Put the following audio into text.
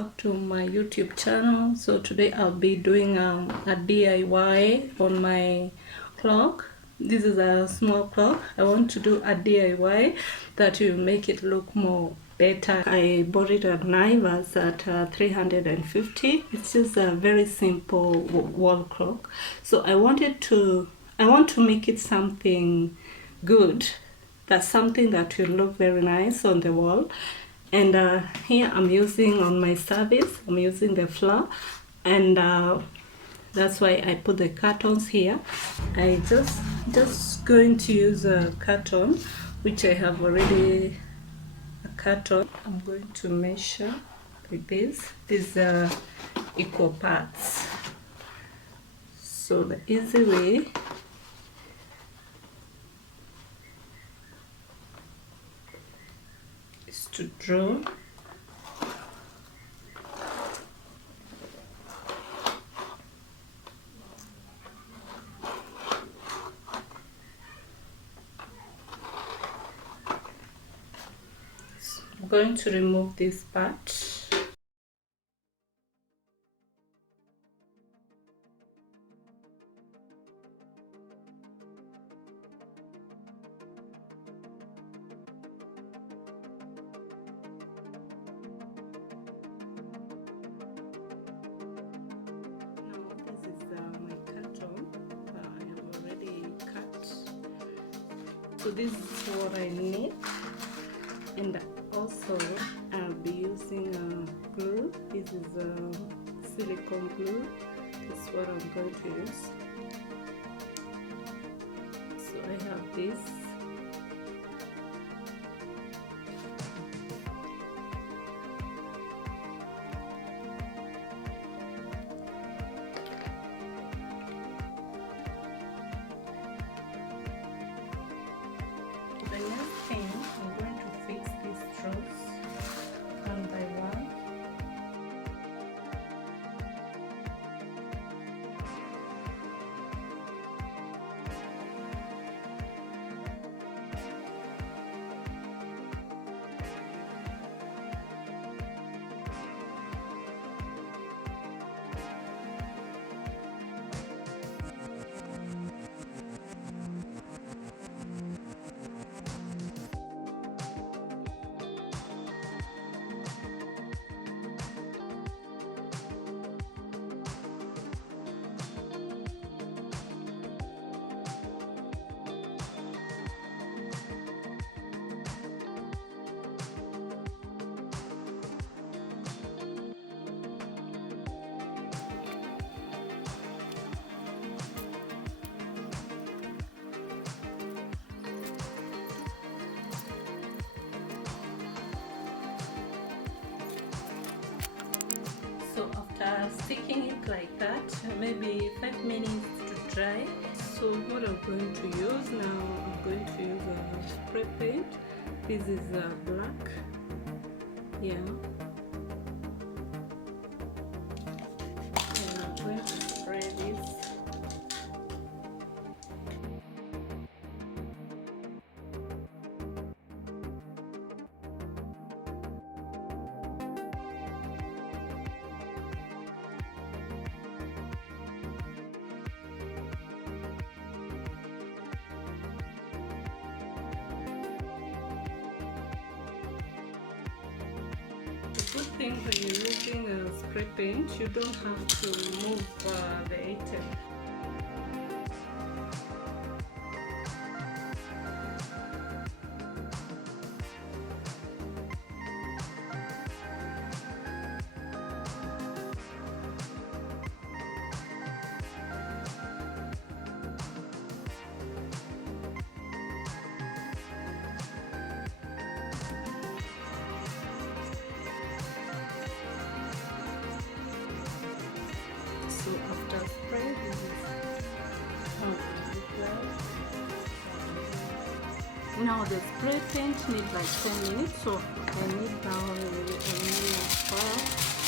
back to my YouTube channel. So today I'll be doing a DIY on my clock. This is a small clock. I want to do a DIY that will make it look more better. I bought it at Naivas at 350. It's just a very simple wall clock. So I want to make it something good. That's something that will look very nice on the wall. And here I'm using on my service, I'm using the flour, and that's why I put the cartons here. I just going to use a carton, which I have already a carton. I'm going to measure with this. These are equal parts. So the easy way to draw. So I'm going to remove this part. So this is what I need, and also I'll be using glue. This is silicone glue. This is what I'm going to use. So I have this. The next thing, I'm going to fix these straws one by one. So after sticking it like that, maybe 5 minutes to dry. So what I'm going to use now, I'm going to use a spray paint. This is black. Yeah. And I'm going to spray this. The good thing when you're using a spray paint, you don't have to move the item. So after spray, this is how it looks like. Now the spray paint needs like 10 minutes, so I need now a new fire.